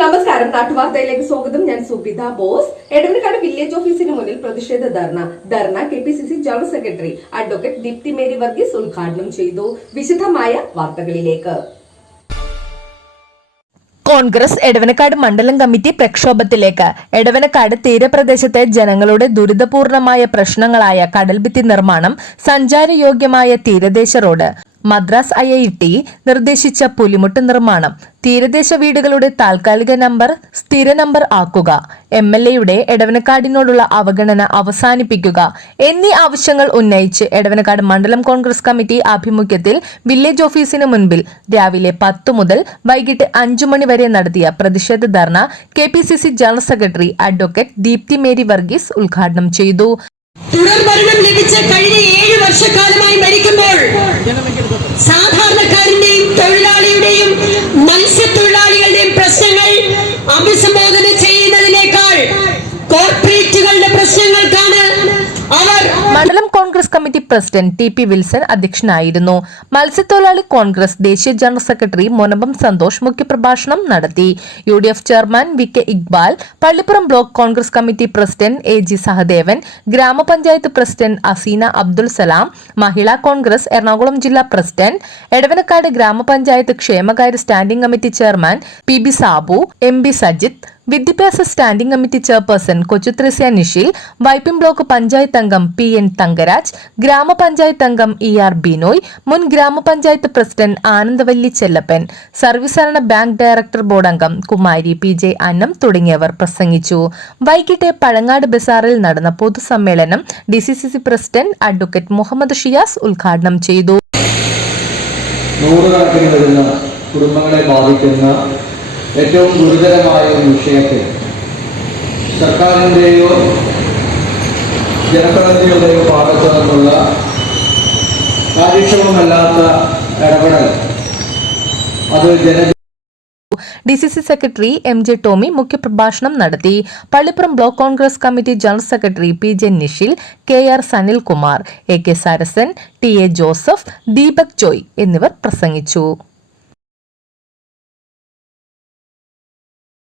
നമസ്കാരം. നാട്ടുവാർത്തയിലേക്ക് സ്വാഗതം. ഞാൻ സുബിത ബോസ്. എടവനക്കാട് വില്ലേജ് ഓഫീസിന് മുന്നിൽ പ്രതിഷേധ dharna. Dharna K P C C general secretary advocate Deepthi Mary Varghese ഉദ്ഘാടനം ചെയ്തു. വിശദമായ വാർത്തകളിലേക്ക്. കോൺഗ്രസ് എടവനക്കാട് മണ്ഡലം കമ്മിറ്റി പ്രക്ഷോഭത്തിലേക്ക്. എടവനക്കാട് തീരപ്രദേശത്തെ ജനങ്ങളുടെ ദുരിതപൂർണമായ പ്രശ്നങ്ങളായ കടൽഭിത്തി നിർമ്മാണം സഞ്ചാരയോഗ്യമായ തീരദേശ road Madras I I T നിർദ്ദേശിച്ച പുലിമുട്ട് നിർമ്മാണം. തീരദേശ വീടുകളുടെ താൽക്കാലിക നമ്പർ സ്ഥിര നമ്പർ ആക്കുക. എം എൽ എയുടെ എടവനക്കാടിനോടുള്ള അവഗണന അവസാനിപ്പിക്കുക. എന്നീ ആവശ്യങ്ങൾ ഉന്നയിച്ച് എടവനക്കാട് മണ്ഡലം കോൺഗ്രസ് കമ്മിറ്റി ആഭിമുഖ്യത്തിൽ വില്ലേജ് ഓഫീസിന് മുൻപിൽ രാവിലെ പത്തു മുതൽ വൈകിട്ട് അഞ്ചു മണി വരെ നടത്തിയ പ്രതിഷേധ dharna K P C C general secretary advocate Deepthi Mary Varghese ഉദ്ഘാടനം ചെയ്തു. തുടർ ലഭിച്ച കഴിഞ്ഞ ഏഴ് വർഷക്കാലമായി 三趟 മണ്ഡലം Congress committee president T P Wilson അധ്യക്ഷനായിരുന്നു. മത്സ്യത്തൊഴിലാളി കോൺഗ്രസ് ദേശീയ ജനറൽ സെക്രട്ടറി മൊനമ്പം സന്തോഷ് മുഖ്യപ്രഭാഷണം നടത്തി. U D F chairman V K Iqbal Pallippuram block Congress committee president A G Sahadevan ഗ്രാമപഞ്ചായത്ത് പ്രസിഡന്റ് അസീന അബ്ദുൾ സലാം മഹിളാ കോൺഗ്രസ് എറണാകുളം ജില്ലാ പ്രസിഡന്റ് എടവനക്കാട് ഗ്രാമപഞ്ചായത്ത് ക്ഷേമകാര്യ standing committee chairman P B Sabu M B Sajith വിദ്യാഭ്യാസ standing committee chairperson Kochuthresia Nishil Vypin block panchayat അംഗം P N Thangaraj ഗ്രാമപഞ്ചായത്ത് അംഗം E R Binoy മുൻ ഗ്രാമപഞ്ചായത്ത് പ്രസിഡന്റ് ആനന്ദവല്ലി ചെല്ലപ്പൻ സർവീസ് ഭരണ ബാങ്ക് ഡയറക്ടർ ബോർഡ് അംഗം കുമാരി പി ജെ അന്നം തുടങ്ങിയവർ പ്രസംഗിച്ചു. വൈകിട്ട് പഴങ്ങാട് ബസാറിൽ നടന്ന പൊതുസമ്മേളനം D C C C president advocate Muhammad Shiyas ഉദ്ഘാടനം ചെയ്തു. നൂറുകണക്കിന് കുടുംബങ്ങളെ ബാധിക്കുന്ന ഏറ്റവും ഗുരുതരമായ ഒരു വിഷയത്തിൽ സർക്കാരിന്റെയോ ജനപ്രതിനിധികളുടെയോ ഭാഗത്തു നിന്നുള്ള കാര്യക്ഷമമല്ലാത്ത ഇടപെടൽ. അത് ജന D C C secretary M J Tomy മുഖ്യപ്രഭാഷണം നടത്തി. Pallippuram block Congress committee general secretary P J Nishil K R Sanilkumar A K Sarasan T A Joseph Deepak Joy എന്നിവർ പ്രസംഗിച്ചു.